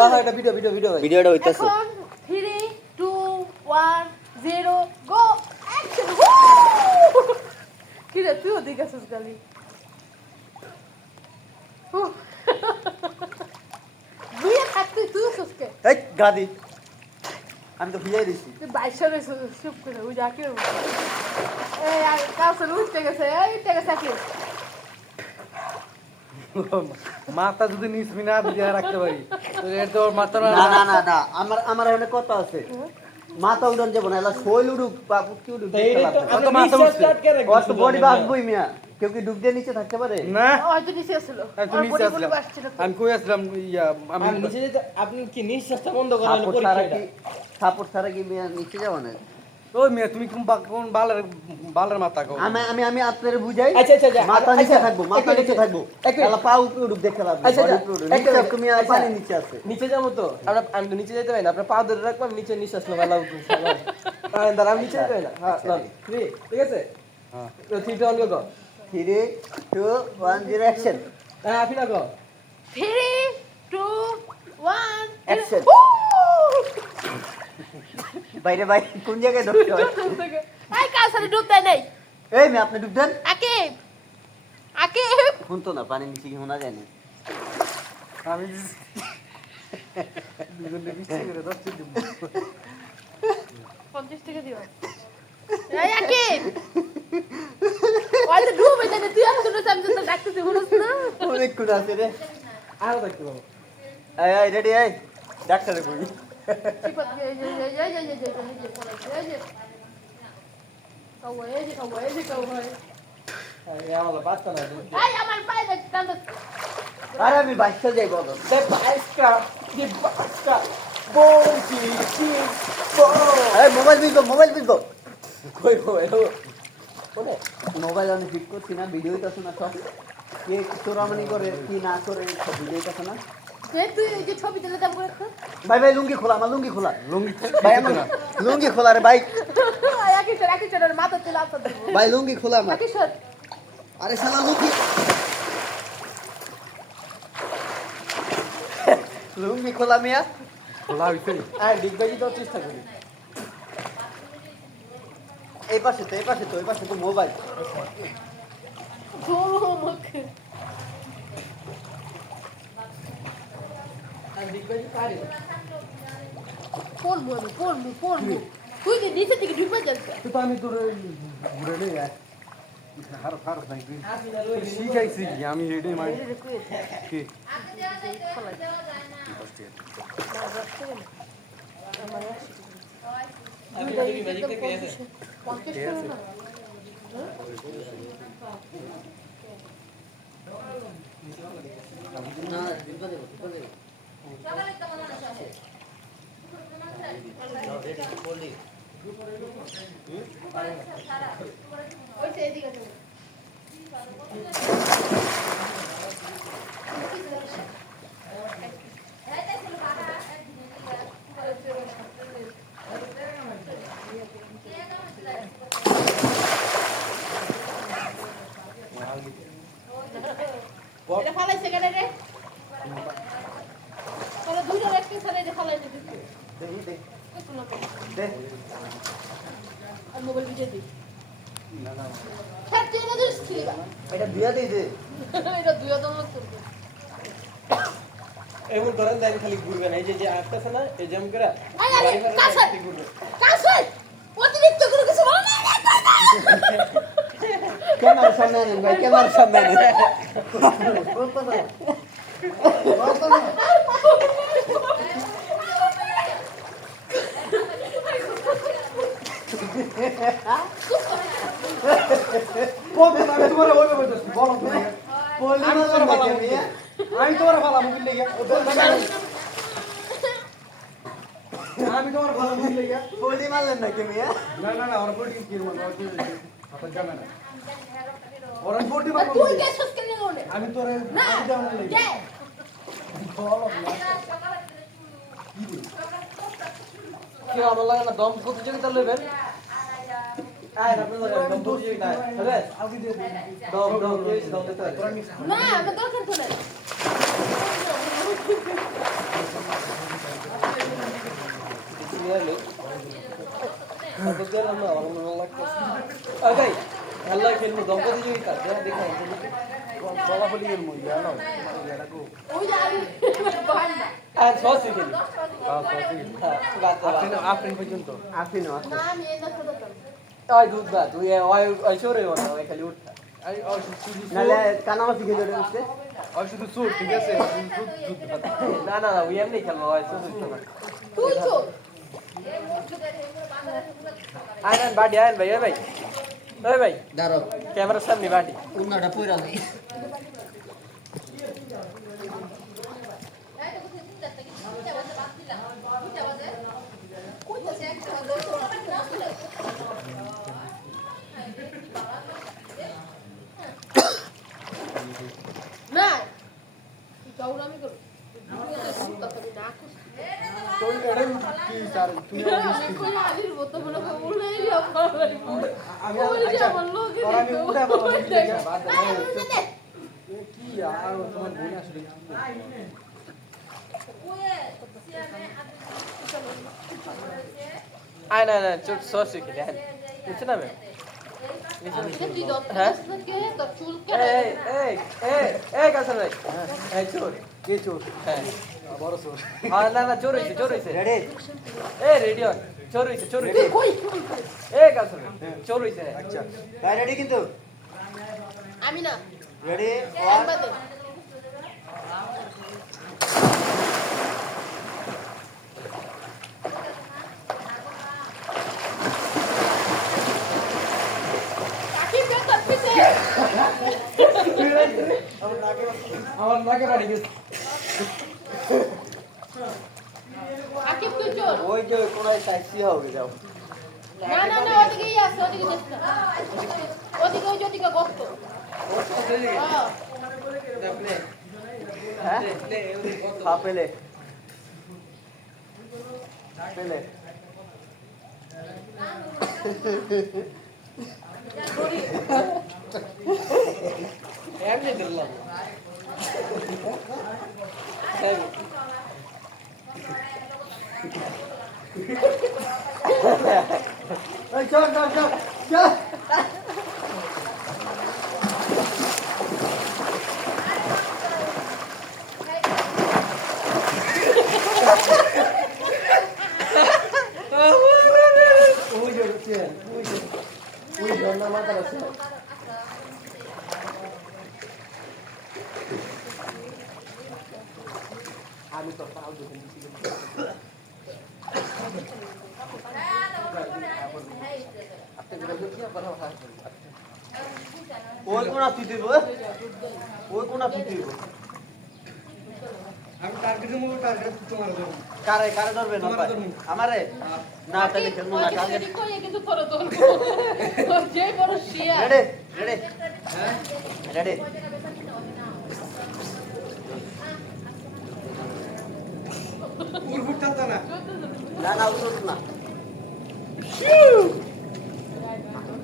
হ্যাঁ এটা ভিডিও ভিডিওটা হইতাছে এখন 3 2 1 0 গো অ্যাকশন কি রে তুই ওদিকে আসিস গালি তুই থাকতে তুই সসকে এই গাদি আমি তো ভিজাই দিছি তুই বাইশরে চুপ করে ওই যাকে এই আর কাছে উঠতে গেছে কি মাথা যদি নিসবি না দিয়ে রাখতে পারি তো এর তো মাথা না আমার এখানে কথা আছে মাথা উড়ন যাব না এলা শৈল উড়ুক বাবু কি উড়ুক তো মাথা উঠছে ওর তো বডি বাঁচবই মিয়া কেউ কি ডুব দিয়ে নিচে থাকতে পারে না হয়তো নিচে আসলো তুমি নিচে আসলাম আমি কই আসলাম আমি নিচে যেতে আপনি কি নিঃশ্বাসটা বন্ধ করার পরীক্ষাটা সাপোর্ট ছাড়া কি মিয়া নিচে যাব না ওই মিয়া তুমি কোন বালের মাথা কও আমি আপনারে বুঝাই আচ্ছা মাথা নিচে থাকবো এলা পা উপরে উড়ুক দেখে লাভ আচ্ছা নিচে তুমি আর পানি নিচে আছে নিচে যাবো তো আমি তো নিচে যেতে পারি না আপনার পা ধরে রাখবো আমি নিচে নিঃশ্বাস নেবো আল্লাহ দাঁড়া আমি নিচে যেতে পারি না হ্যাঁ ঠিক আছে হ্যাঁ 3 2 1 গো 3 2 1 0 অ্যাকশন হ্যাঁ আপনি না গো 3 2 1 অ্যাকশন বাইরে ভাই কোন জায়গায় ঢুকতে হয় এই কার সাথে ডুব দেয় নাই এই মে আপনি ডুব দেন আকে শুন তো না পানি নিচে কি শোনা যায় না আমি দুজনে বিচ্ছে করে দছতে দিব 50 টাকা দিও এই আকে ওই তো ডুবে দেয় তুই আর শুনে সামনে তো ডাকতে হলস না অনেক কুড়া আছে রে আরো দেখতে পাবো এই রেডি এই ডাক্তারে কই চিপত এই আমার বাচ্চা না এই আমার পায়ে টান আরে আমি বাইকটা যাই বলো The Baska, Bonky, এই মোবাইল বিলবো কই কোনে মোবাইল আমি ঠিক করছি না ভিডিও হইতাছে না সব কে চোরামানি করে কি না করে সব ভিডিও হইতাছে না তুই এই যে ছবি দিলে দাম করে ভাই লুঙ্গি খোলা আমার লুঙ্গি খোলা লুঙ্গি ভাই আমার লুঙ্গি খোলা রে ভাই একই চড়ের মাথা তুলে আপা দেবো ভাই লুঙ্গি খোলা আমার একই সর আরে শালা লুঙ্গি লুঙ্গি খোলা মিয়া খোলা হইছে আর ডিগবাজি তো চেষ্টা করি এই পাশে তো মোবাইল আর ডিগবাজি পারি পড়বো তুই যে নিচে থেকে ঢুকে যাচ্ছে তো আমি তোর ঘুরে নেই হার নাই তুই শিখাইছি কি আমি এটাই মাই কি না দিবা দেব এটা ফালাইছে কেন রে তোরা দুইটা রাখতে ছাড়াই দে ফালাইছে দে আর মোবাইল ভিডিও দি না হ্যাঁ তুই না দিস কি এটা দিয়া দেই দে এটা দুইটা ডাউনলোড করব এমন ধরেন দেন খালি ঘুরবে না এই যে আসতেছে না এই জাম করে আরে কাছে অতিরিক্ত করে কিছু বল না ক্যামেরা সামনে আনেন ভাই ক্যামেরা সামনে আনেন আমি তোমার ভালো মুভি লেগে আমি তোমার ভালো মুভি লেগে বডি মারলেন নাকি মিয়া না ওর বডি কি মানে আপনার জানা না ওর বডি তুই কে সস কেন ওনে আমি তোরে আমি দাও না লেগে কি আমার লাগে না দম প্রতিযোগিতা লইবেন আয় আপনার লাগে দম প্রতিযোগিতা হবে আগে দিয়ে দম দিতে হবে না আমার দরকার তো নাই তো গেলাম না আমার মনে লাগতেছে ভাই আল্লাহ খেলবো দম প্রতিযোগিতা দেখা বলাবলির মধ্যে জানো এটা কো ওই যে আমি বাহার না আর সসি খেলি আপনি পর্যন্ত আসি না না আমি এই দেখো দেখো ওই দুধ দা তুই ওই সরে ওটা ওই খালি উঠতা আই শুধু নালে কানামাছি খেলে উঠছে শুধু চোর ঠিক আছে না না না ওই এমনি খেলবো ওই সরে তুই চোর আইন বাড়ি আইন ভাই ওই ভাই দাঁড়াও ক্যামেরার সামনে বাড়ি উন্নাটা পয়রা নেই না গৌরামি করো না তোর এটা কি স্যার তুই আমি কই আলির মতো বলে উড়ে আমি আমি উঠে কি আর তোমার বোন আসলে আইন আইন আইন চোট সসি খেলি আইন বুঝছো না বে হ্যাঁ চুল কেটে এই কাছে ভাই এই চোর কে চোর হ্যাঁ বড় চোর না না চোর হইছে রেডি এই রেডিও চোর হইছে কই এই কাছে চোর হইছে আচ্ছা ভাই রেডি কিন্তু আমি না রেডি একবারে কাকি কে করতেছে আমার নাকে বাড়ি গেছে কাকি তুই চোর ওই যে কোনায় টাইসি হবে যাও না না না ওদিকেই আছে ওদিকে যাস না ওদিকে ওই ওদিকে গস্ত হ্যাঁ হ্যাঁ পেলে পেলে এমনি দিলাম এই চল চল চল চল ওই যে ওই ঝর্ণা মাথার আছে আমি তো পাও দেখেন ওই কোনা তুই দিব ওই কোনা তুই দিব আমি টার্গেটের মতো টার্গেট তোমার দেব কারে কারে ধরবে না তোমারে ধরবো। আমারে না তাহলে খেলবো না কালকে রেডি করে কিন্তু তোর তোর যে বড় শিয়া রেডি রেডি হ্যাঁ রেডি উড়ফুট টানতা না না না উঠো না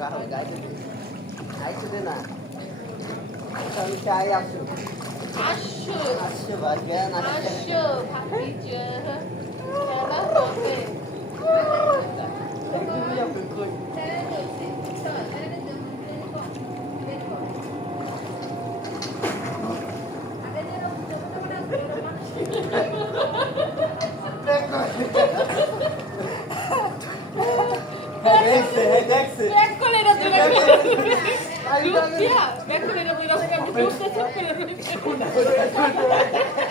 গাও গাইতে দে আইতে দে না আমি চাই আসো আসো আসো বার গয়া না আসো ভাতিজ খেলা হবে দেখছে দেখছে ব্যাক করে না তুই ব্যাক করে না তুই রাস্তা আমি জুসতে সব করে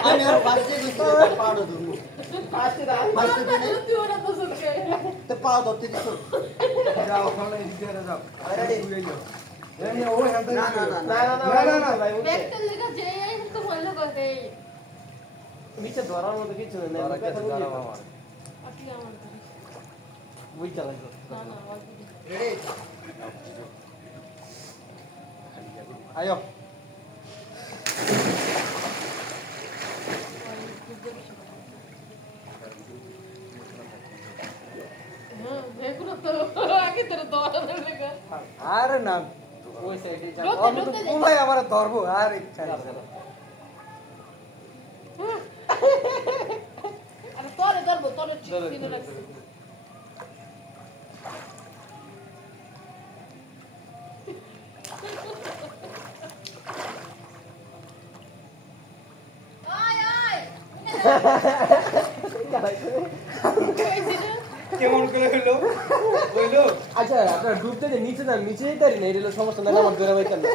আমি আর ফার্স্টে গেছি পাড়ো ধরবো ফার্স্টে দিনে তুই ওরা তো সুকে তো পা ধরতে দিছো যাও ওখানে এদিকে যাও রেডি ঘুরে যাও এই ওই হাতে না না না না ভাই ব্যাকটা লেখা যে তো ভালো করে নিচে ধরার মতো কিছু নেই আপনি আমার ওই চালাইছো না না রেডি আয়ো দেখুন তো আগে তোর দৌড়া লেখা আরে না ওই সাইডে কোলাই আমার ধরবো আর ইচ্ছা নেই। আরে তোরে ধরবো তোরে চিনে লাগছে কেমন করে হলো হইলো আচ্ছা আপনার ডুবতে যে নিচে যান নিচে যেতে পারি না এটা হলো সমস্যা না আমার ধরে পাইতাম না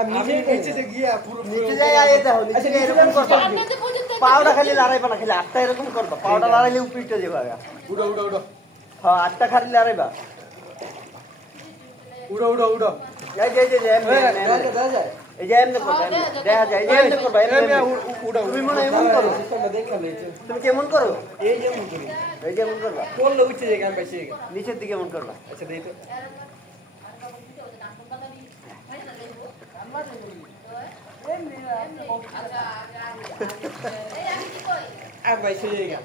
আমি আমি নিচে নিচে যে গিয়া পুরো নিচে যাই আগে দেখো আচ্ছা নিচে নিচে এরকম যান করবা আপনি তো পর্যন্ত পাউডা খালি লড়াইবা না খালি আটটা এরকম করবা পাউডা লড়াইলে উপরিটা যাবে আগা উড়ো উড়ো উড়ো হ্যাঁ আটটা খালি লড়াইবা উড়ো উড়ো উড়ো এই যে এমনি, দেখা এমনি, যায় এমনি। দেখা যায় এই যে এমনি করবা এমনি। দেখা যায় এই যে এমনি করবা এমনি, এমনি। উড়ো তুমি মনে হয় এমন করো সিস্টেমটা দেখলাম এই যে তুমি কেমন করো এই যে মন করি এই যে এমন করবা করলে উঠছে যে গান পাইছে নিচের দিকে এমন করবা আচ্ছা দেই তো আর পাইছে যে গান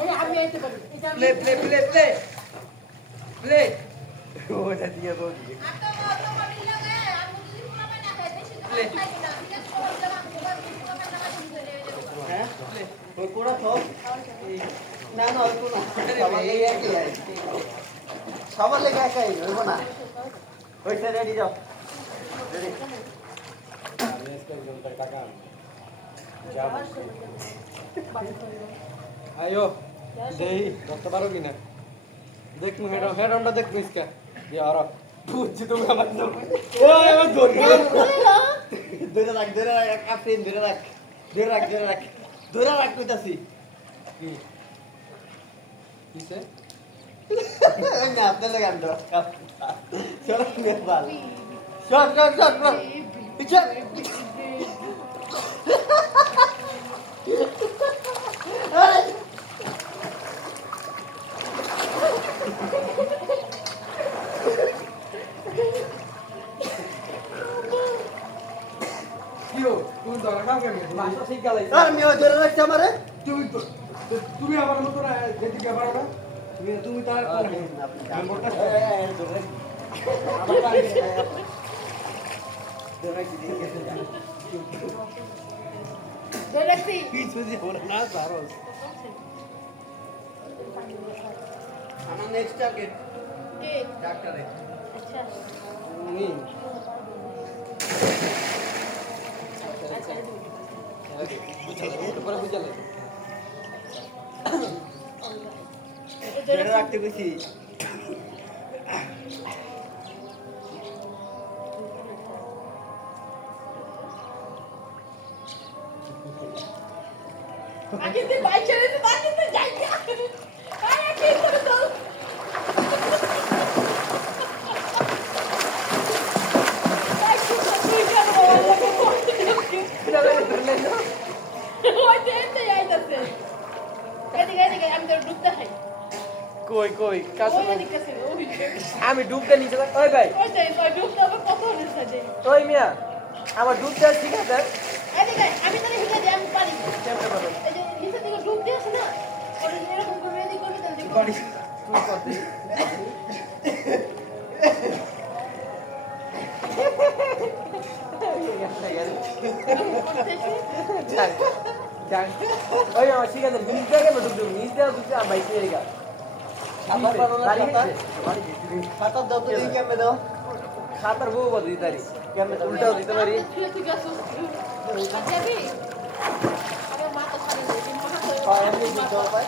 এই আমি আইতে পারি এটা play play play play play ওটা দিয়ে দাও দিয়ে হ্যাঁ ওই কোড়া খাও না না ওই কোড়া সবার লেগে একই সবার লেগে একাই হইব না ওইটা রেডি যাও রেডি আয়ো দেই ধরতে পারো কিনা দেখ মু হেডমটা দেখ মিসকা ইয়ার বুঝছি তুমি আমার নাম ও আমার ধরি ধরে রাখ কাফিন ধরে রাখ কইতাছি কি কিসে না আপনার লাগে আন্দো চলো নিয়ে বাল শট পিছে কিও তুমি ধরা খাও কেন বাসা ঠিক গালাইছে আর মিও ধরে রাখছ আমারে তুমি তুমি আমার মতো না যেদিকে পারো না তুমি তার নম্বরটা দেখছি কিছু যে বলে না সারো আমার নেক্সট টার্গেট কে ডাক্তারে আচ্ছা নি আচ্ছা পরে বুঝালে ধরে রাখতে কইছি আগে তুই বাইক চালাতে বাকি তুই যাই না আরে কি করে তো কই কাছে আমি ডুবতে নিচে যাই ওই ভাই ওই মিয়া আমার ডুবতে ঠিক আছে আমি তাহলে হিলে দিই আমি পারি কেমনে পারো এই যে নিচে দিকে ডুব দিয়েছে না ওটা এরকম করে রেডি করবি তাহলে দেখবো বাড়ি তুই করতে ওই আমার ঠিক আছে নিচ দিয়ে কেন ডুব নিচ দিয়ে ডুবতে আমার বাইক নিয়ে গেল আবার পারো না দাঁড়িয়ে খাতা গেছে। খাতা দাও তো দিন কেমনে দাও খাতার বউ বদ দিতে পারি কেমনে দাও উল্টাও দিতে পারি তুই গেছো যাবি আমার মা তো খালি দিন মা তো হয় এমনি দিতে হয়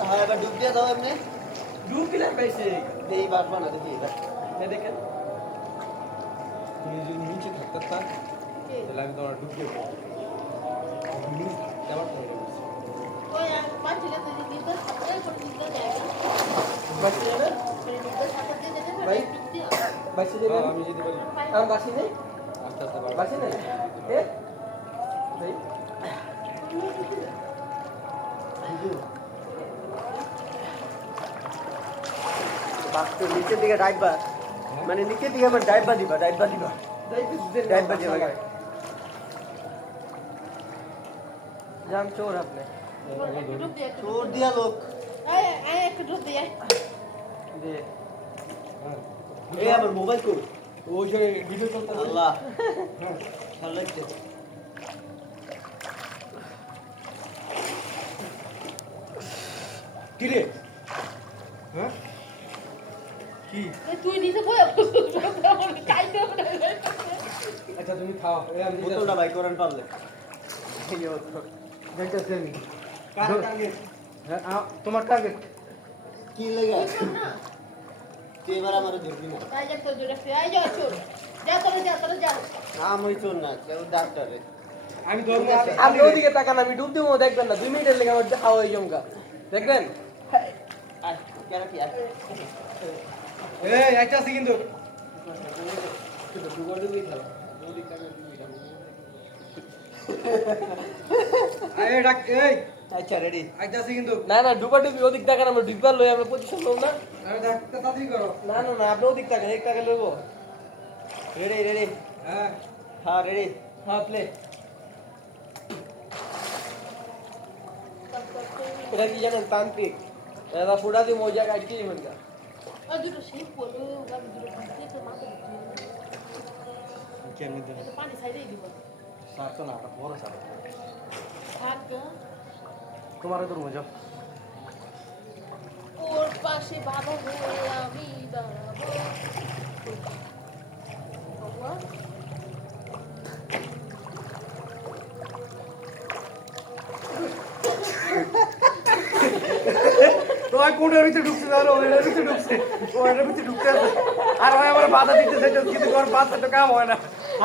হ্যাঁ এবার ডুব দিয়ে দাও এমনি ডুব দিলাম পাইছে এই বাসবা না দেখি এবার এই দেখেন তুমি যদি নিচে থাকতে চান তাহলে আমি তোমার ঢুকে আমার ওই মা ছিল তো দিতে সাথে করে দিতে যায় বাসি যাবে দিতে সাথে দিয়ে দিতে ভাই? বাসি যাবে আমি যদি বলি আমার বাসি নেই আস্তে আস্তে বাড়ো। বাসি নেই এ ভাই বাস তো নিচের দিকে ডাইবা মানে নিচের দিকে আমার ডাইবা দিবা ডাইবা দিবা জান চোর আপনি ডুব দিয়ে চোর দিয়া লোক আয় আয় একটু ডুব দিয়ে যে হ্যাঁ। এই আমার মোবাইল কই ওই যে ভিডিও চলতেছে আল্লাহ হ্যাঁ। ভালো লাগছে কি রে হ্যাঁ কি তুই নিচে বই কাইতে আচ্ছা তুমি খাও এই আমি বোতলটা ভাই করেন পারলে দেখতেছি আমি কার টার্গেট হ্যাঁ তোমার টার্গেট কি লেগে তুই এবার আমার ধরবি না তাই যা তো জোরে আই যা চল যা তোরে যা না আমি চোর না কেউ ডাক্তারে আমি ধরবো আপনি ওদিকে তাকান আমি ডুব দিব দেখবেন না 2 মিনিটের লেগে আমার খাওয়া হয়ে জমকা দেখবেন আয় কেন কি আয় এই একটা আছে কিন্তু এই ডাক এই আচ্ছা রেডি একটা আছে কিন্তু না না ডুবা ডুবি ওদিক তাকান আমরা ডুববার লই আমরা পজিশন লব না আরে ডাকতে তাড়াতাড়ি করো না না না আপনি ওদিক তাকান এক টাকা লইব রেডি রেডি হ্যাঁ হ্যাঁ রেডি হ্যাঁ প্লে এটা কি জানেন তান্ত্রিক এটা ফুটা দিয়ে মজা কাটছি মজা আর দুটো শিপ পড়লো গাবি দুটো দিতে তো মাথা কেন দেন দিতে পানি ছাইড়াই দিব সার তো না বড় সার থাক তোমারও তো মজা ওর পাশে বাবা হয়ে আমি দাঁড়াবো ভগবান তোমার কোনের ভিতরে ঢুকছে আর ওর ভিতরে ঢুকছে ওর ভিতরে ঢুকতে আছে আর ভাই আমার বাধা দিতে চাইছে কিন্তু আমার বাচ্চা তো কাম হয় না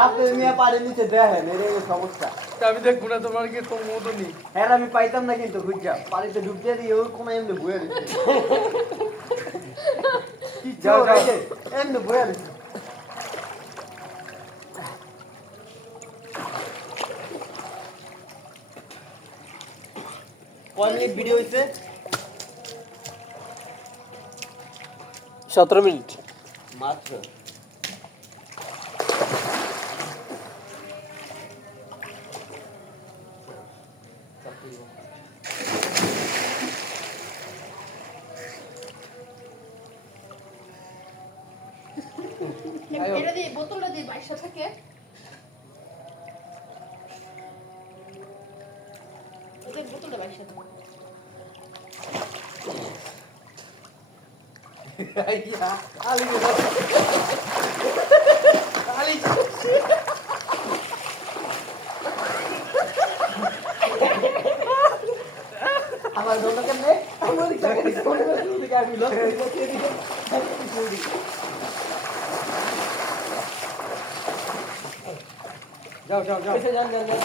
আপনি মিয়া পারে নিচে দেখেন এর এই সমস্যা তা আমি দেখবো না তোমার কি তোর মতো নেই হ্যাঁ আমি পাইতাম না কিন্তু খুঁজা পানিতে ডুবতে দিয়ে ওর কোনো এমনি বয়ে দিচ্ছে কি যাও, যাও যাও। এমনি বয়ে দিচ্ছে কয় মিনিট ভিডিও হইছে 17 মিনিট মাত্র এটা দিয়ে বোতলটা দিয়ে বাইশা থাকে ওদের বোতলটা বাইশা থাকে আইয়া আলি আলি আমার জন্য কেমনে আমরা ওদিক তাকান কোন ওদিকে আমি লক করে দিকে যাও যাও যাও এসে যান যান যান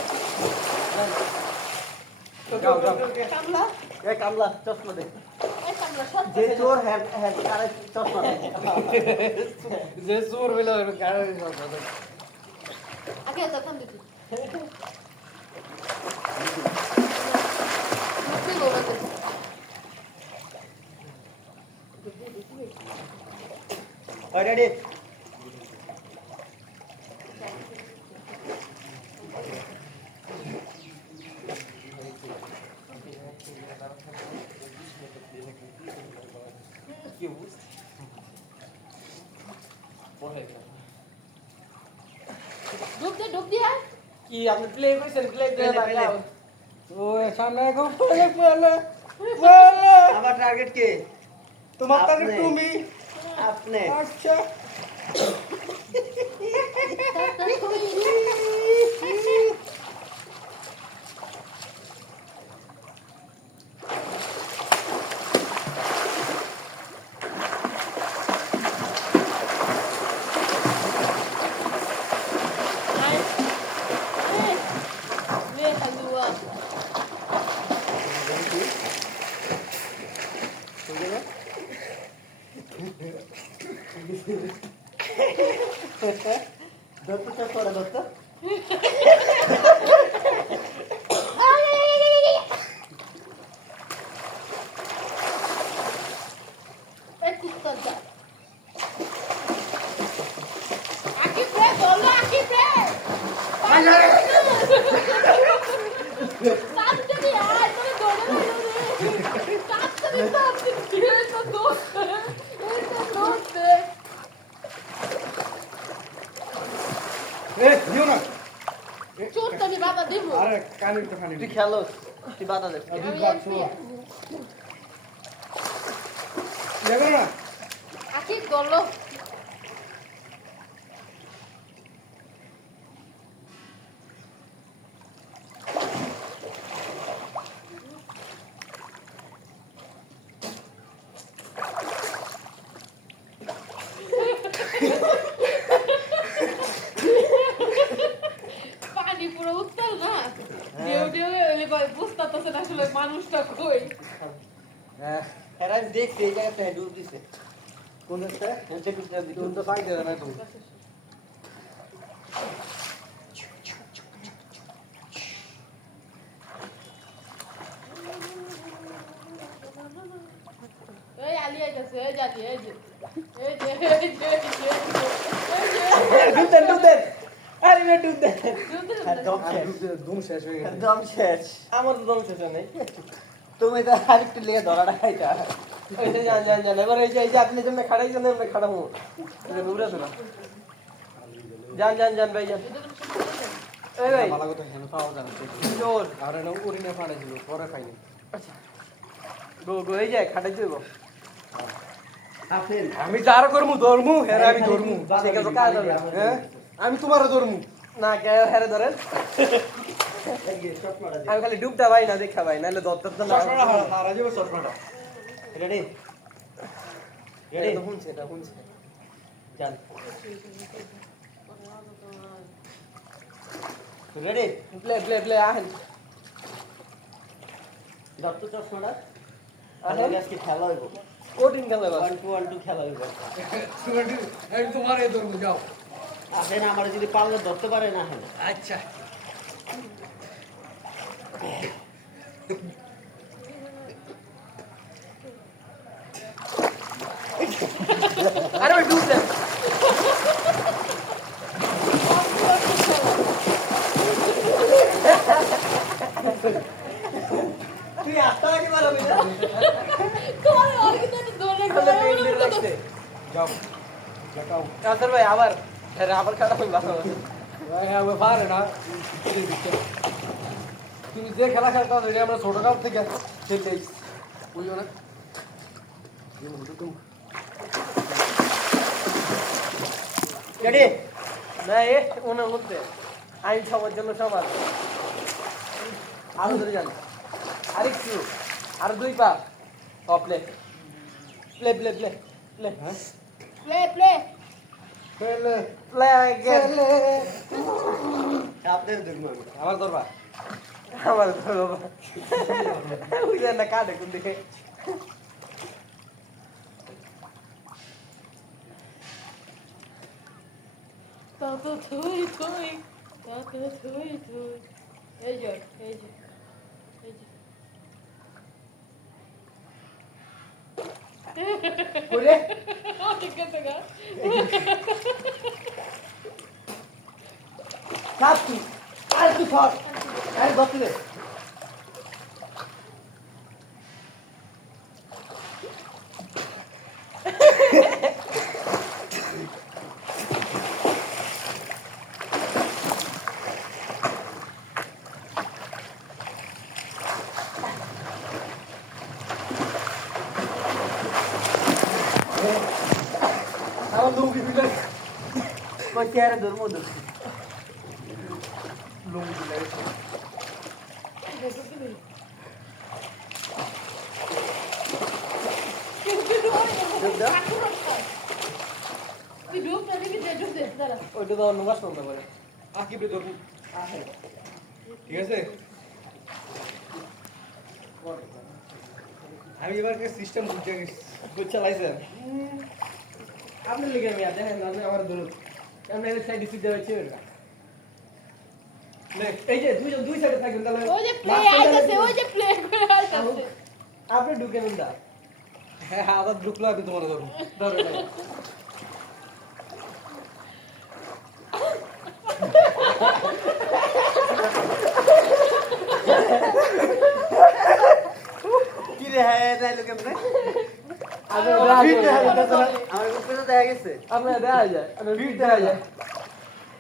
যাও যাও কামলা এই কামলা চশমা দে এই কামলা সব যে চোর হ্যাঁ হ্যাঁ কারে চশমা দে যে সুর হইলো গাড়ি আগে তো থাম দিতি অলরেডি ডুব দিয়া কি আপনি প্লে করেছেন প্লে করে Play, play. রাখলাম ও সামনে এখন পড়ে পড়ে পড়ে আমার টার্গেট কে তোমার তো আপনি। তুমি আপনি আচ্ছা লে হালুয়া দত্ত চশমা দত্ত এই কুত্তা যা আকি প্রে বলো আকি প্রে সাথে দি আয় তোরে দৌড়ে সাথে দি তো দোস্ত এটা দোস্ত এ দিও না চোরটা আমি বাবা দেব আরে কানে তো খানি তুই খেলো তুই বাধা দে আমি দেখো না কি করলো পানি পুরো উত্তাল না ঢেউ ঢেউ এলে বুঝতেছে না আসলে মানুষটা কই এরা আমি দেখছি এই জায়গাতে ডুব দিছে কোন একটা তুমি তো ফাইট দেবে না তুমি এই আলি আইতাছে এই জাতি এই যে এই যে এই যে এই যে ডুব দেন ডুব দেন আরে না ডুব দেন একদম শেষ ধুম শেষ হয়ে গেছে একদম শেষ আমার তো দম শেষ নেই তুমি তো আরেকটু লেগে ধরাটা খাইতা ওই যে জান জান জান এবার এই যে আপনি যেমন খাড়াইছেন আমরা খাড়াবো এটা নুরা তো না জান জান জান ভাই জান এই ভাই ভালো কথা হেন পাওয়া যায় না জোর আর না উড়িনে ফাড়ে ছিল পরে খাইনি গো গো এই যে খাটাইতে দেবো আপেল আমি যার করমু ধরমু হেরা আমি ধরমু ঠিক আছে কাজ হবে হ্যাঁ আমি তোমারও ধরমু না কে হেরে ধরেন আমি খালি ডুবটা ভাই না দেখা ভাই নাহলে দত্তর তো না চশমাটা হারা যাবে চশমাটা রেডি এটা তো শুনছে এটা শুনছে যান রেডি প্লে প্লে প্লে আহেন দত্ত চশমাটা আহেন আজকে খেলা হইব কঠিন খেলা বাস 1-2 খেলা হইব আমি তোমার এই ধরমু যাও আসেন আমার যদি পারলে ধরতে পারে না হেন আচ্ছা আরে ভাই ডুব দেন তুই আস্তে আগে পারবি না তোমার আর কি তো দৌড়ে তাহলে পেন্ডের রাখতে যাও লাগাও আসর ভাই আবার আবার খারাপ হইল ভাই আমি পারে না তুমি যে খেলা খেলতে হবে আমরা ছোটকাল থেকে খেলতে বুঝলো না রেডি না এ ওনার মধ্যে আইন সবার জন্য সমান আরো ধরে যান আরেকটু আরো দুই পা play play play play play হ্যাঁ প্লে প্লে খেলে প্লে अगेन আপনাদের দেখবো আমি আমার ধরবা আমার বাবা উইলা না কাটে কোন দিকে তত থুই থুই তত থুই থুই এই যে এই যে এই যে ওরে ঠিক আছে গা কাপি আর কি ফট আর বসলে আমার লুঙ্গি দিলে কই চেয়ারে ধরমু ধর লুঙ্গি দিলে তুই ডুব না দেখি ডুব দে দাঁড়া ওইটা তো অনুবাস করতে পারে আকিবে ধরবো ঠিক আছে আমি এবার সিস্টেম বুঝতে গেছি বুঝতে লাইছেন আপনি লিখে আমি আছে হ্যাঁ আমি আমার দূর আমরা এই সাইডে সিধা হচ্ছে এটা এই যে দুই সাইডে থাকবেন তাহলে ওই যে প্লে আইতাছে ওই যে প্লে করে আইতাছে আপনি ঢুকেন না হ্যাঁ হ্যাঁ আবার ঢুকলো আমি তোমার ধরবো ধরো না কি রে হ্যাঁ তাইলো কেমনে আগে আমার উপরে তো দেখা গেছে আপনার দেখা যায় আপনার ফিট দেখা যায়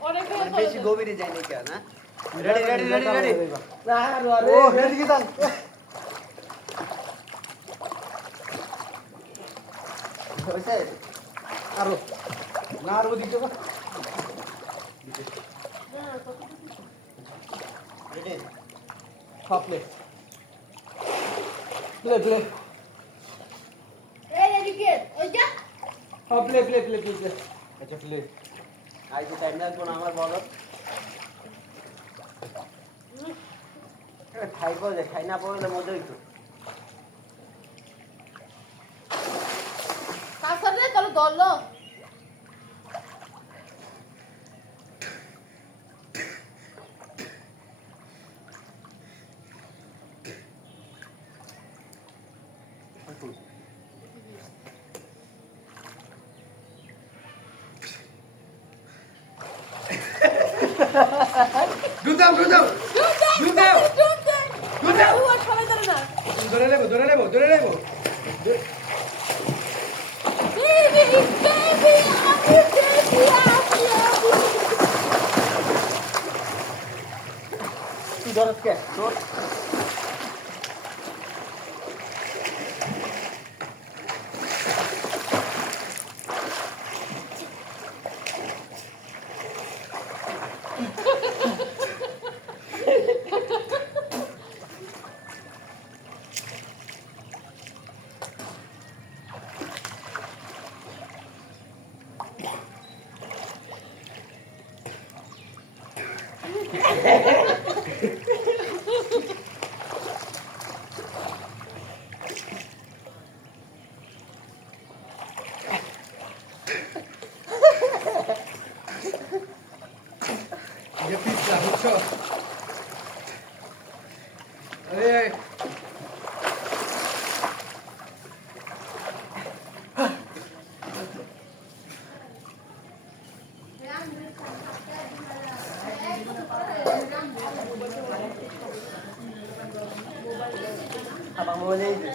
অনেক বেশি গভীরে যায়নি কেন না রেডি রেডি রেডি রেডি না আরে আরে ও রেডি কি দান হইছে আরো না আরো দিতে পার রেডি সব প্লে প্লে প্লে এই এদিকে ওই যা সব প্লে প্লে প্লে প্লে আচ্ছা প্লে আজ তো টাইম লাগবে না আমার বলো খাই পড়ে খাই না পড়লে মজা হইতো কাছারে তোর দললো দুদাও দুদাও দুদাও দুদাও ও সবাই ধরে না ধরে নেবো ধরে নেবো ধরে নেবো তুই ধরস কে তোর ये पिज्जा বুঝছো আরে apa mau ini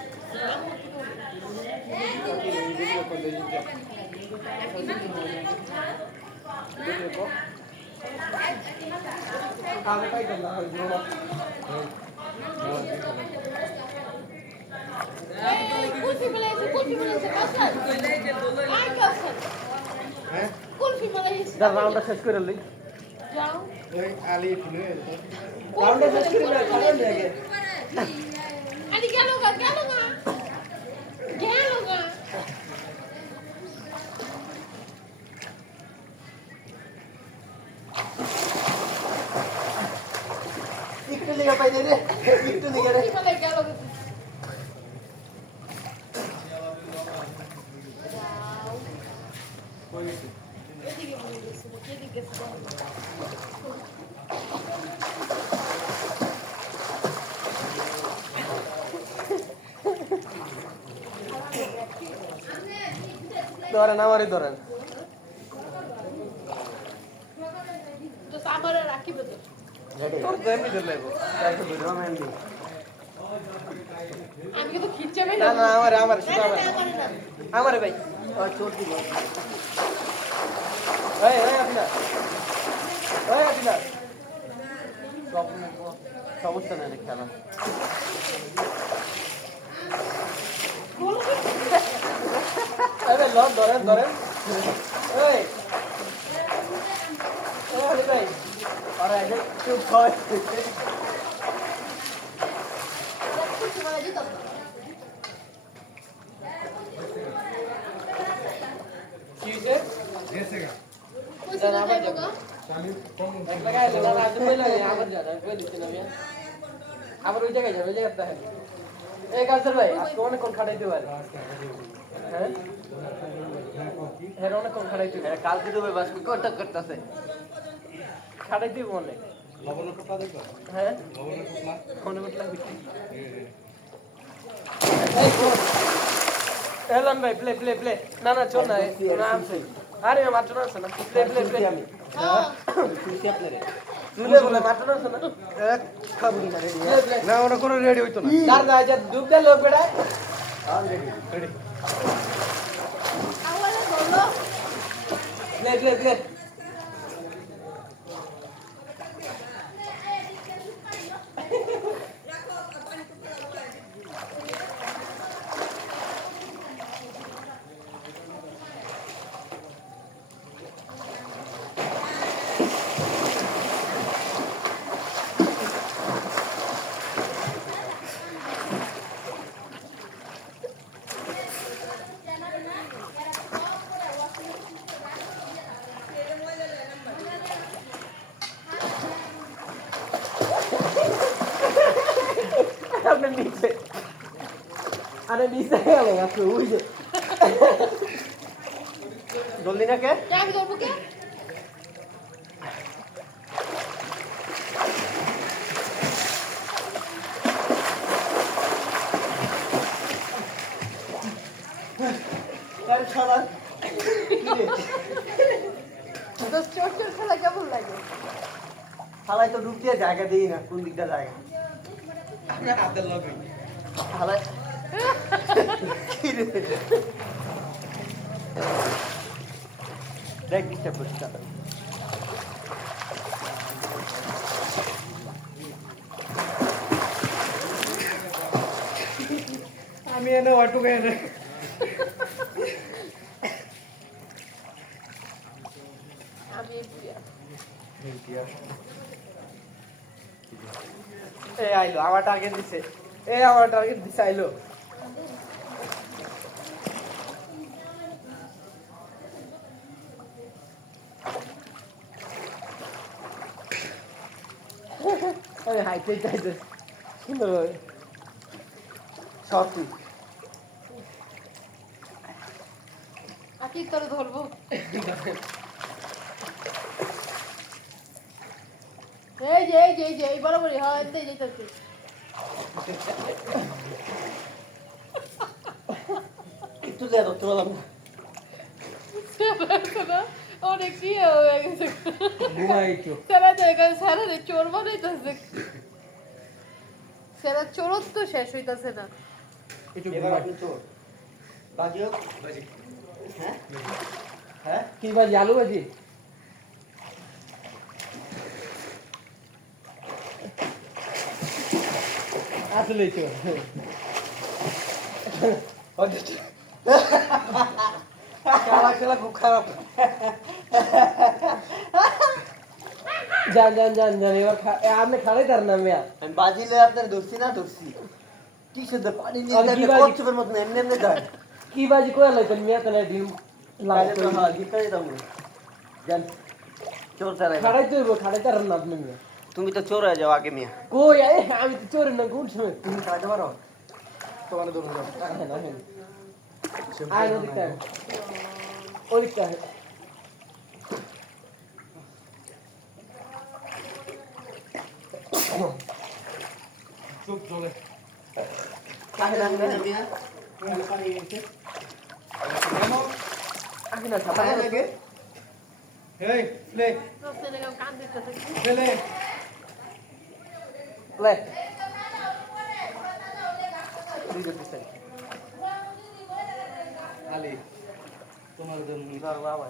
আমি পাই না কুলফি মিলাইছে কাছার আর কাছার হ্যাঁ কুলফি মিলাইছে যা রাউন্ডটা শেষ করে লই যাও ওই আলি ফুলে রাউন্ডটা শেষ করে লই খাবেন আগে আরে গেল গা গেল গা ikut liga apa ini deh ikut liga deh kulfi মিলাই গেল গা এদিকে মিলাইছে এদিকে গেছে ধরেন আমারই ধরেন তো সামরে রাখিবে তো ready তোর তো এমনি ধরে লাগবো aku berdua main di আমি কিন্তু খিচ্চাবে না না না আমারে আমারে না শুধু আমারে না আমারে ভাই oh chot di এই এই আপনা এই আপনা সমস্যা নেই খেলা আরে লন ধরেন ধরেন এই এই আলি ভাই और ऐसे चुप हो কুলফি মিলাই দিতাম কি হইছে দেশেগা কইছে না যাইবো গা আমি কম এক জায়গায় এলো না আজ কইলা আবার যাবে কই দিছি না আমি আবার ওই জায়গায় যাবে ওই জায়গায় দেখেন এই কালচার ভাই আজকে অনেকক্ষণ খাটাইতে পারে হ্যাঁ হ্যাঁ অনেকক্ষণ খাটাইতে পারে কালকে তুমি বাস কত করতেছে খাটাইতে হবে অনেক লবণ কপা দেখো হ্যাঁ লবণ কপা মনে মত লাগবে এলন ভাই প্লে প্লে প্লে না না চল না নাম সে আরে মাত্র না শোনা প্লে প্লে প্লে আমি হ্যাঁ সিয়াপ রে তুলে বলে মাত্র না শোনা এক খাবি না রেডি প্লে প্লে না ওরা কোনো রেডি হইতো না দার দা যা ডুব দে লোক বেড়া আর রেডি রেডি আওয়ালে বললো প্লে প্লে প্লে কানে নিচে গেল আসলে ওই যে জলদি না কে আমি ধরবো কে তার শালা তো চোর চোর খেলা কেমন লাগে শালায় তো ডুব দিয়ে জায়গা দিই না কোন দিকটা জায়গা আপনার হাতের লগে শালায় কি রে? দেখ ডিস্টার্ব করছিস তাড়াতাড়ি। আমি এনে অটো এনে আমি এ আইলো আমার টার্গেট দিছে আমার টার্গেট দিছে আইলো আরে হাইতে যাইতে সুন্দর সর তুই আকি তোর ধরবো এই বরাবরই হ্যাঁ এতে যাইতাছি একটু দেয়া ধরতে পারলাম না অনেক কি হয়ে গেছে ঘুমাইছো সারা জায়গায় সারা চোর বানাইতেছে সারা চোরত তো শেষ হইতাছে না একটু এবার আপনি চোর বাজি হোক বাজি হ্যাঁ হ্যাঁ কি বাজি আলু বাজি আসলে চোর খেলা খুব খারাপ জান এবার আপনি খাড়াই তার না মিয়া আমি বাজিলে আপনার ধরছি না ধরছি কি সুন্দর পানি নিয়ে আর কি যায় বাজি? কচ্ছপের মতন এমনি এমনি যায় কি বাজি কয়ে লাইতেন মিয়া তাহলে ডিম লাগাতে হয় গিটারে দাও জান চোর তারাই খাড়াই তো খাড়াই তার না আপনি মিয়া তুমি তো চোর হয়ে যাও আগে মিয়া কই আমি তো চোরের না কোন সময় তুমি খাওয়াতে পারো তোমার ধরুন যাও হ্যাঁ আয় ওদিকটা ওদিকটা চুপ চলে কাকে লাগবে না মিয়া পানি গেছে আগে না ছাপা পানি লাগে এই প্লে রসে লেগে কান দিতেছে প্লে লে দুইটা পিছাই আলী তোমার জন্য বাবা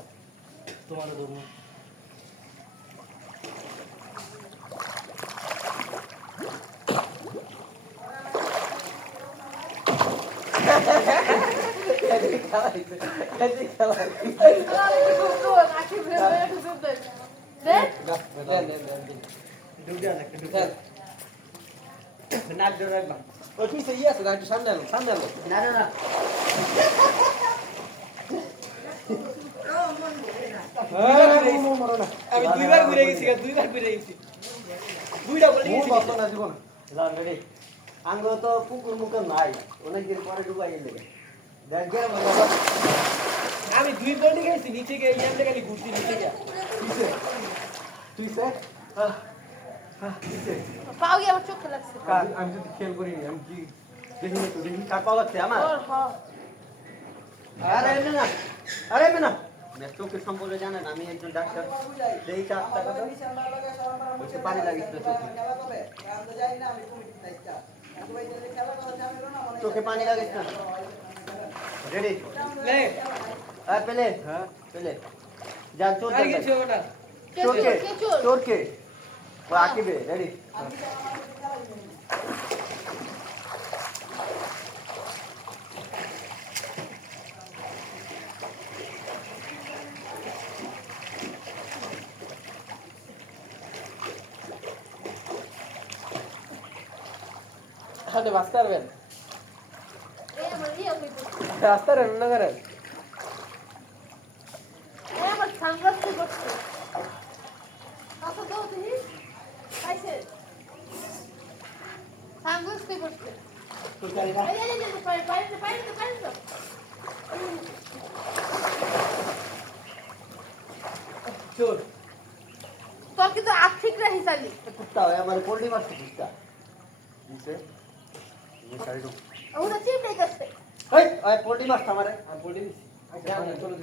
তোমার জন্য আকি ভেবে ঢুকতে দেখ ডুব দেওয়া একটা ডুব দেওয়া। নাক ধরে রাখলাম ও কি সেই আছে না একটু সামনে আলো না না না আমি দুইবার ঘুরে গেছি দুইটা বলে গেছি লাল রে আঙ্গ তো পুকুর মুকুর নাই অনেক দিন পরে ডুবাই গেলে দেখ গে আমি দুই বলে গেছি নিচে গিয়ে এই জায়গা থেকে ঘুরছি নিচে গিয়ে তুই সে পাও গিয়ে আমার চোখে লাগছে আমি যদি খেয়াল করি আমি কি দেখি না তো দেখি কার পাওয়া যাচ্ছে আমার ওর হ্যাঁ আরে এমনি না আরে এমনি না চোখের সম্পর্কে জানেন আমি একজন ডাক্তার যেই 4 টাকা তো বলছে পানি লাগিস না চোখে পানি লাগিস না রেডি লে হ্যাঁ পেলে হ্যাঁ পেলে যান চোর আর কিছু ওটা কে চোরকে চোর কে চোর চোরকে ও আকিবে রেডি হাতে বাঁচতে পারবেন এই আমার ইয়া হইতেছে রাস্তা রান্না করেন এই আমার সানগ্লাস কি করছে আচ্ছা দাও দেখি খাইছে সানগ্লাস কি করছে জানি না চোর তোর কিন্তু আর্থিক রাহি চালি কুত্তা হয় আমার পোল্ট্রি মারছে কুত্তা দিছে তুমি সাইড ওটা চিপ নেই কাছে হেই ওই পোল্ট্রি মারছে আমারে আমি পড়ে দিছি চলো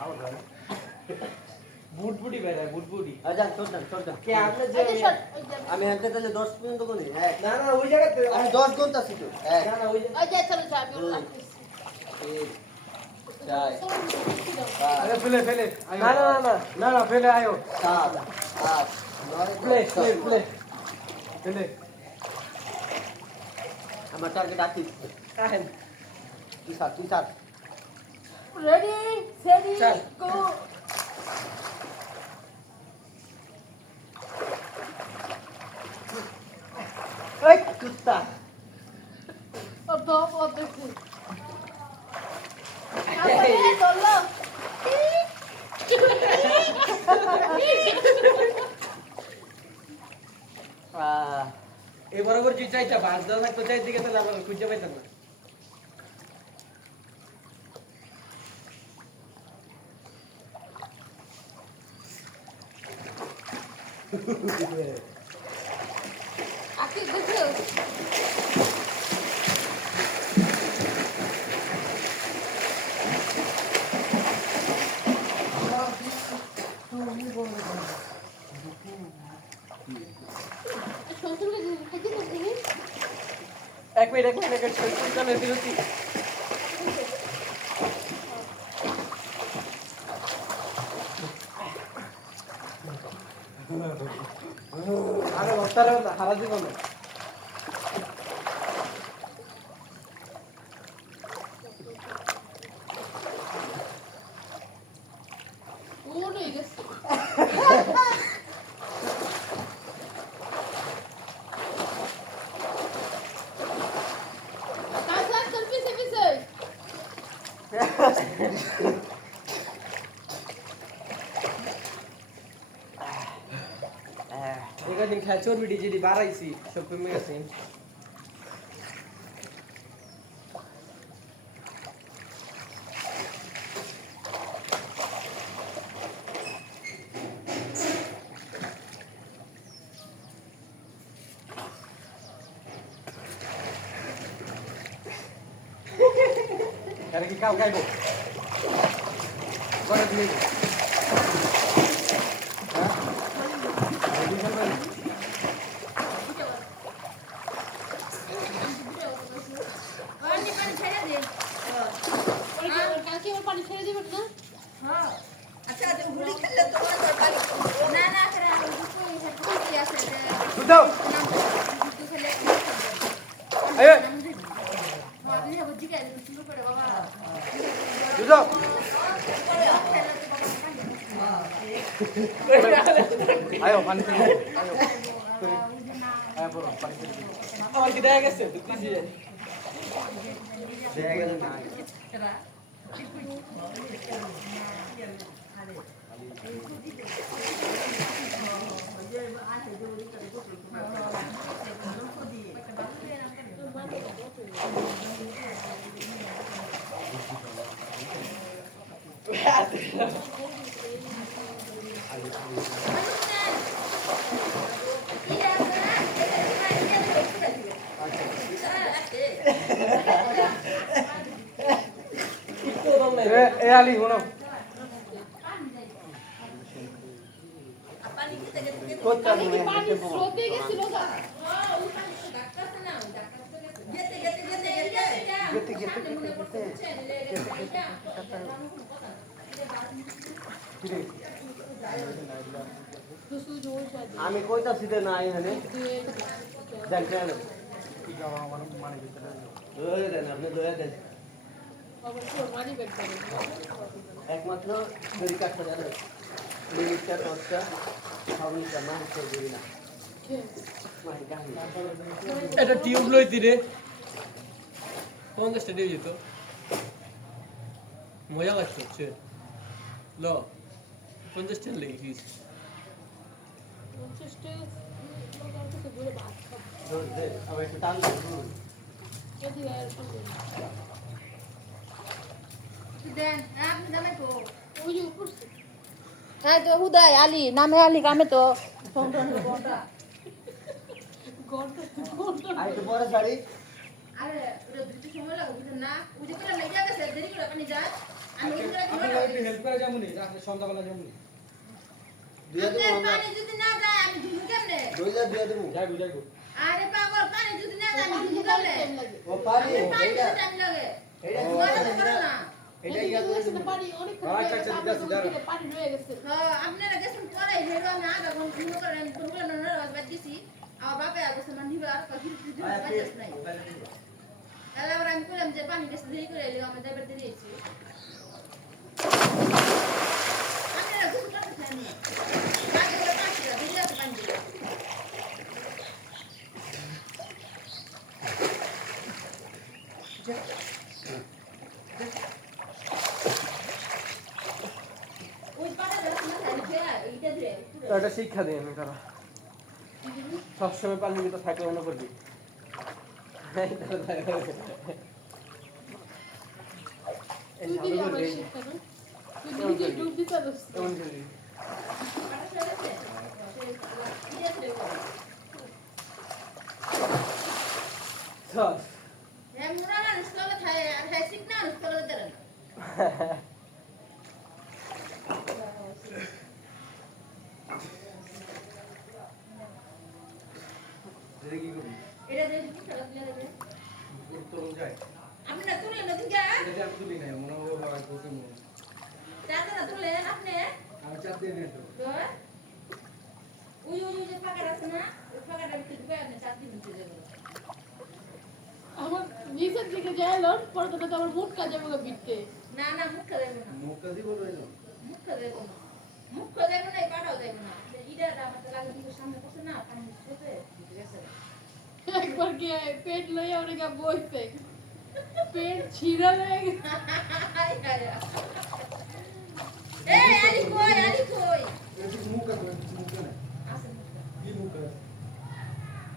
আও যাও বুটবুটি বেড়ায় বুটবুটি আচ্ছা চল কে আপনি যে এই যে শট আমি হাতে তাহলে 10 পর্যন্ত গুনি এক না না ওই জায়গাতে আমি 10 গুনতাছি তো এক না না ওই ওই যে চলো যা আমি ওটা তিন, চার, পাঁচ, আরে ফেলে ফেলে না না না না না ফেলে আয়ো সাত, আট, নয়, প্লে দশ। প্লে প্লে ফেলে আমার টার্গেট আছি কাহেন তুই সাত রেডি সেডি চল। গো এই কুত্তা আর তো ও দেখি আরে চলো এই বরাবর যে চাইটা বাস দাও না তো চাই দিকে তাহলে আমরা খুঁজে পাইতাম না আকি দেখো শ্বশুরকে খাইতে দিবি এক মিনিট সৈতানের বিরতি আরে বস্তারে হারা দিব না ওরে গেছে কাজা তোর পিছে পিছে এগাদিন খায় চর্বি ডিজিডি বাড়াইছি সব কমে গেছে আরে কি কাল খাইবো করে দিই হ্যাঁ রেডি করবেন পানি পানি ছেড়ে দে ওর কালকে ওর পানি ছেড়ে দিবে না হ্যাঁ আচ্ছা যে হুড়ি খেললে তো ওর পানি না না করে আমি দুটো কি আছে যে দুটো দুটো খেলে আয় আপনি হবে জিগাই শুরু করে বাবা দুটো আয়ো পানি ফেলে আয়ো আয় বড় পানি ফেলে আমার কি দেখা গেছে তুই কি দেখা গেল না এ আলি শোনো কোথা আমি কি পানি স্রোতে গেছিল না আমি কইতাছি যে না এখানে দেখ দেন ওই দেন আপনি দয়া দেন একমাত্র দড়ি কাটতে জানেন লিমিটটা টসটা সবটা না হচ্ছে দড়ি না এটা টিউব লইতি রে 50টা দিয়ে যেত মজা লাগছে ল 50টা লেগেছিস আবার একটু টান দেন দেন আপনি জামাই তো ওই যে উপর তাই তো হুদাই আলী নামে আলী কামে তো আই তো পরে শাড়ি আরে ওটা দুটো সময় লাগে বুঝেন না ওই যে করে লেগে গেছে দেরি করে আপনি যান আমি ওই করে আপনি একটু হেল্প করে যাবনি রাতে সন্ধ্যাবেলা যাবনি দিয়ে দেবো আমরা পানি যদি না যায় আমি ঝুমু কেমনে দইলা দিয়ে দেবো যাইবো যাইবো আরে পাগল পানি যদি না যায় আমি ঝুমু কেমনে ও পানি পানি এইটা টাইম লাগে এইটা তোমার করো না এইটা ইয়া করে দেবো হ্যাঁ আপনারা গেছেন পরে হেরো আমি আগে কোন শুরু করেন তোমরা ননর বাদ দিছি আমার বাপে আগে সমান নিবার কখন কিছু কাজ নাই তাহলে আবার আমি কইলাম যে পানি বেশি দেরি করে এলো আমি যাবার দেরি হয়েছে আপনারা কিছু কথা চান না আগে করে পানি দেরি আছে পানি দিতে ওই পাটা ধরে না খালি এইটা ধরে একটা শিক্ষা দিই আমি তারা সবসময় পানির ভিতর থাকলে মনে করবি এমন করবি সস দেখি কি করবি তো যায় এটা যে আমি তুলি নাই মনে হবে হয় কোকে মনে আমি চাপ দিয়ে নিয়ে তো আমার নিচের দিকে যাইলো পরে তো আমার মুখ কাজে মুখে বিটতে না না মুখ দেব না মুখ কাজি বলবে না মুখ দেব না মুখ দেব না এই পাটাও দেব না ইটা আমার তো লাগে কিন্তু সামনে পড়ছে না পানি দিতে গেছে একবার কি পেট লই আমরা গা বইতে পেট ছিঁড়া হয়ে গেছে এই আলি কই এসে মুখ কাজ মুখ না আসেন কি মুখ কাজ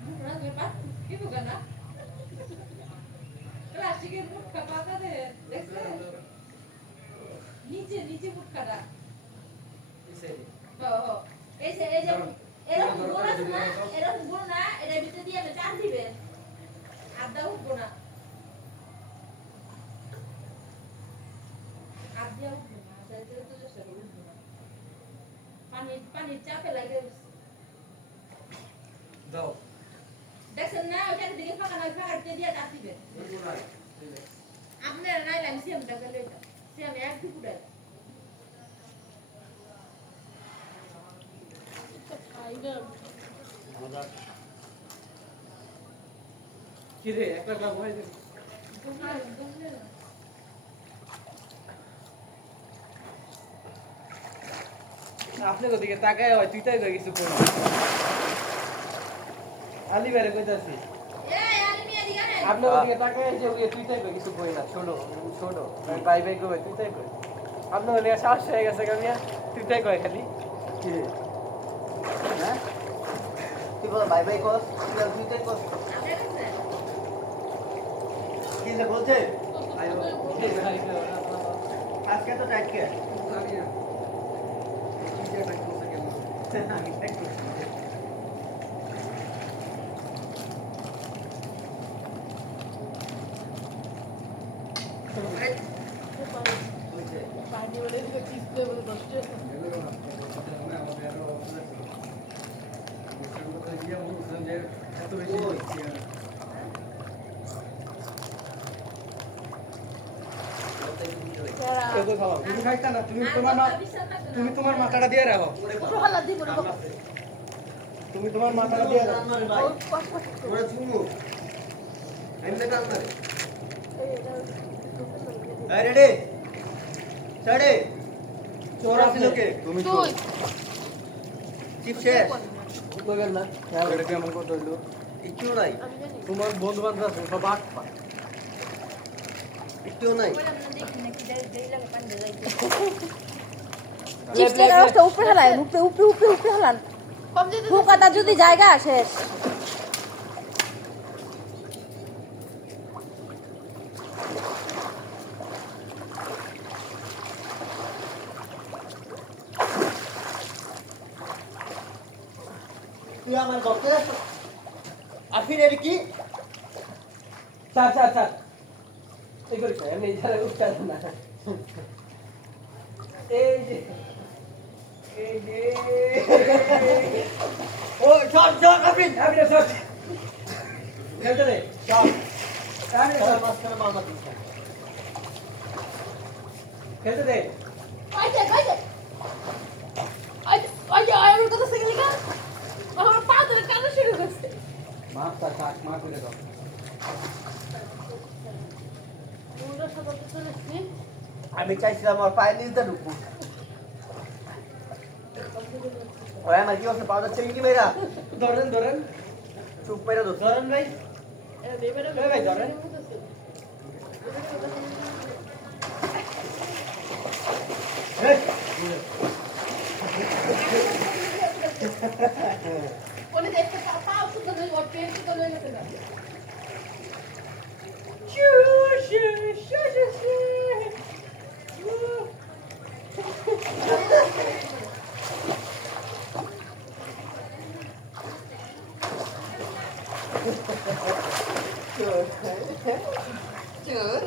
মুখ না তুমি পাস কি মুখ না প্লাস্টিকের মুখ পাতা দে দেখছেন নিচে নিচে মুখ কাটা এই যে এরকম গোল আছে না এরকম গোল না এর ভিতরে দিয়ে আপনি চাপ দিবেন আদা উঠবো না আদা উঠবো না যাইতে তো চেষ্টা করব পানি চাপে লাগে দাও দেখছেন না ওখানে দিকে ফাঁকা না ফাঁকা দিয়ে চাপ দিবেন আপনার নাইলে আমি সিএমটা গেলে সিএম এক দুপুরে কি রে একটা কাপ হয় দে আপনি ওদিকে তাকায় হয় তুই তাই কই কিছু কোন আলি বাইরে কইতাছি আপনার ওদিকে তাকায় যে ওই তুই তাই কই কিছু কই না ছোট ছোট বাই বাই কই তুই তাই কই আপনার ওদিকে সাহস হয়ে গেছে কামিয়া তুই তাই কই খালি কি রে হ্যাঁ তুই বল বাই বাই কর তুই তাই কর কি যে বলছে আজকে তো টাইট কে জানি না কি যে একটা কথা কেন আমি টাইট করছি পানি ওরে দিকে কিস্তে বলে কষ্ট তুমি তোমার মাথাটা দিয়ে রাখো তুমি তোমার মাথাটা দিয়ে রাখো ওরে চুমু এমনে কাম করে এই রেডি স্টার্ট চোর আসিল কে তুমি তুই চিপ শেষ কইবেন না এটা কেমন কথা হইলো একটু নাই আমি জানি তোমার বন্ধু বান্ধব আছে সব আটপা একটু নাই চিপসের রসটা উপরে হেলায় উপরে হেলান কম যেতে ফুকাটা যদি জায়গা শেষ তুই আমার ডক্টর আফির এর কি স্যার এই করি এমনি যারা উঠতে না এই যে ও চল আফির আবিরা শট খেলতে দে চল আবিরা মাস্টার মামা দিন খেলতে দে আইতে আমার কথা সেকেন্ড লিখা আমার পা ধরে কান্না শুরু করছে মাছ করে দাও ওরা সবাই তো চলেছে আমি চাইছিলাম আমার পায়ে নিতে ঢুকবো ওই আমার কি অবস্থা পাওয়া যাচ্ছে কি মেয়েরা ধরেন চুপ মেরে দোষ ধরেন ভাই ভাই ধরেন ওনে দেখতে পাও তো তো ওর পেট তো লয়ে গেছে না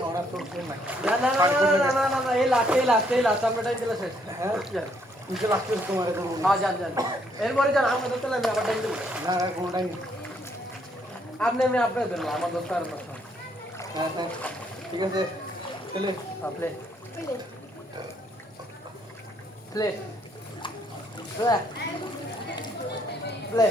ওরা চোখ দিয়ে না না এই লাস্ট আমরা টাইম দিলে শেষ হ্যাঁ নিচে লাগছে তোমার এরকম হ্যাঁ যান এরপরে যান আমরা ধরতে লাগবে আবার টাইম দিল না কোনটাই আপনি এমনি আপনার ধরলাম আমার দোস্ত আর হ্যাঁ ঠিক আছে চলে প্লে পেলে প্লে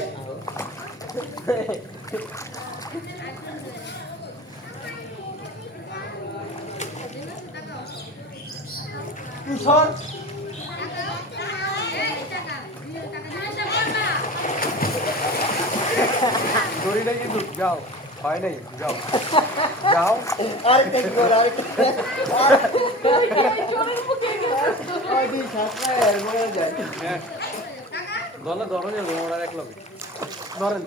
কিশোর দড়িটা কিন্তু যাও হয় নাই যাও যাও আরেকটা কি বল আরেকটা চোরের মুখে গেছে ওই দিন সাতটায় মরে যায় হ্যাঁ ধরো ধরো যে তোমরা এক লগে ধরেন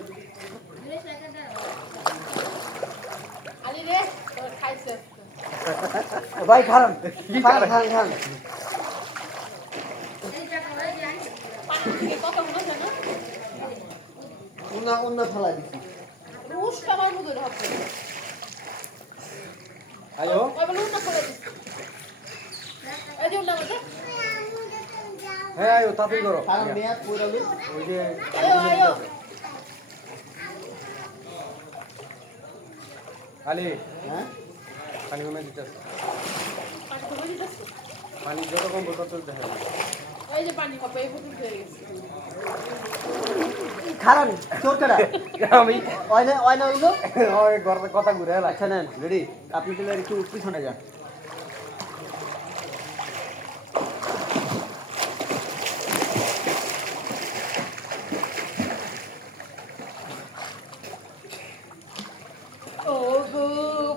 আলি রে তোর খাইছে ভাই খারাপ খান পানি থেকে কথা বলছ না অন্য ফেলা দিছি রুশ পাবার মতো হবে আয়ো ওই বলে উন্না করে দিস এই যে উন্না বলতে হ্যাঁ আয়ো তাড়াতাড়ি করো কারণ মেয়া পুরালো ওই যে আয়ো আলি হ্যাঁ পানি কমে দিতেছে পানি তো বুঝি যাচ্ছে পানি যত কম তত চলতে হয় এই যে পানি কাপে এই পুকুর হয়ে গেছে খারাপ চোর কাটা আমি অয়না উলো ওই কথা ঘুরে এলা আচ্ছা নেন রেডি আপনি তাহলে একটু পিছনে যান ও গো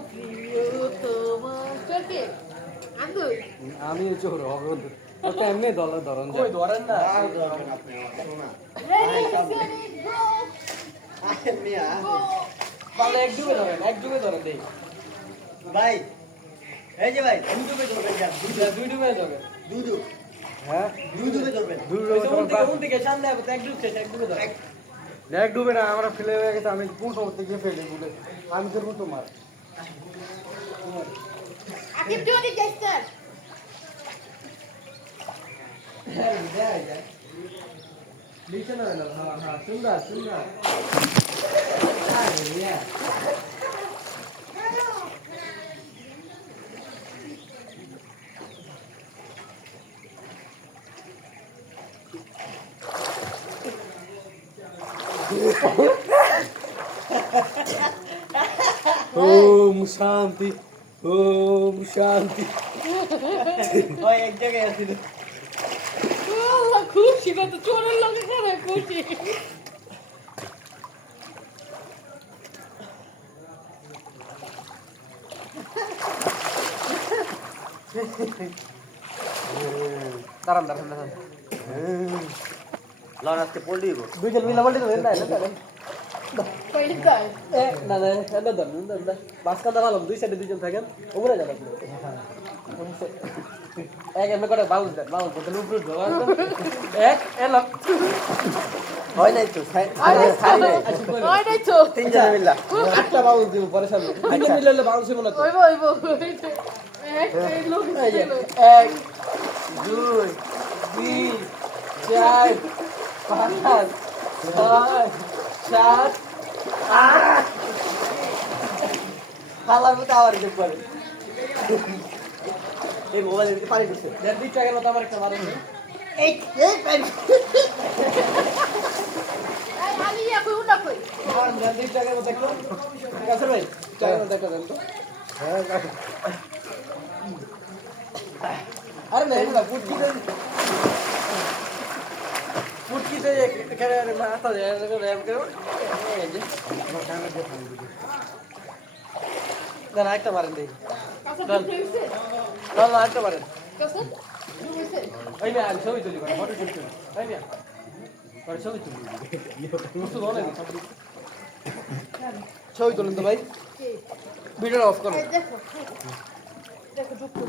প্রিয় তোমার চলকে আন্দুর আমি চোর হবে ওটা এমনি ধরন কই ধরেন না রেডি সেটি গো মেয়া পারলে এক ডুবে ধরেন দেই ভাই এই যে ভাই দুটো ধরবেন যান দুই ডুবে যাবে দুটো হ্যাঁ দুটো ধরবেন দূর কোন থেকে সামনে হবে এক ডুবে ধরে দেখ ডুবে না আমরা ফেলে হয়ে গেছে আমি কোন সময় থেকে ফেলে বলে আমি করবো তোমার আকিব জোনি গেস্টার নিচে না হ্যাঁ সুন্দর ওম শান্তি ওম শান্তি ওই এক জায়গায় আছিল খুশি কত চোরের লগে করে খুশি দাঁড়ান লন আজকে পড়লি গো দুইজন মিলা বলতে দেন না কইলি কই এ না এটা ধরুন মাঝখানটা ভালো দুই সাইডে দুইজন থাকেন উপরে যান আপনি এক এমনি করে বাউন্স দেন বাউন্স করতে উপরে এক এলাম হয় নাই তো ছাড়ি নাই ওইটাই তো তিনজনে মিল্লা আটটা বাউন্স দিব পরে সামনে তিনজন মিলে হলে বাউন্স হইব না তো ওইব ওইব এই লোক এই যে, এক দুই তিন চার পাঁচ ছয় সাত খালার মতো আবার যোগ করে এই মোবাইলে পানি ঢুকছে দেড় দুই টাকার মতো আমার একটা মারে এই এই পানি আলিয়া কই উনা কই দেড় দুই টাকার মতো একটা কাছে ভাই টাকার মতো একটা দেন তো আরে না এটা ফুটকিতে এখানে মাথা যায় র্যাম করে এই যে না না একটা মারেন দেই কাছে ঢুকে গেছে না না একটা মারেন কাছে ঢুকেছে ওই না আমি ছবি তুলি ফটো তুলি ওই না পরে ছবি তুলি ছবি তুলেন তো ভাই ভিডিও অফ করুন দেখো দেখো ঢুকতে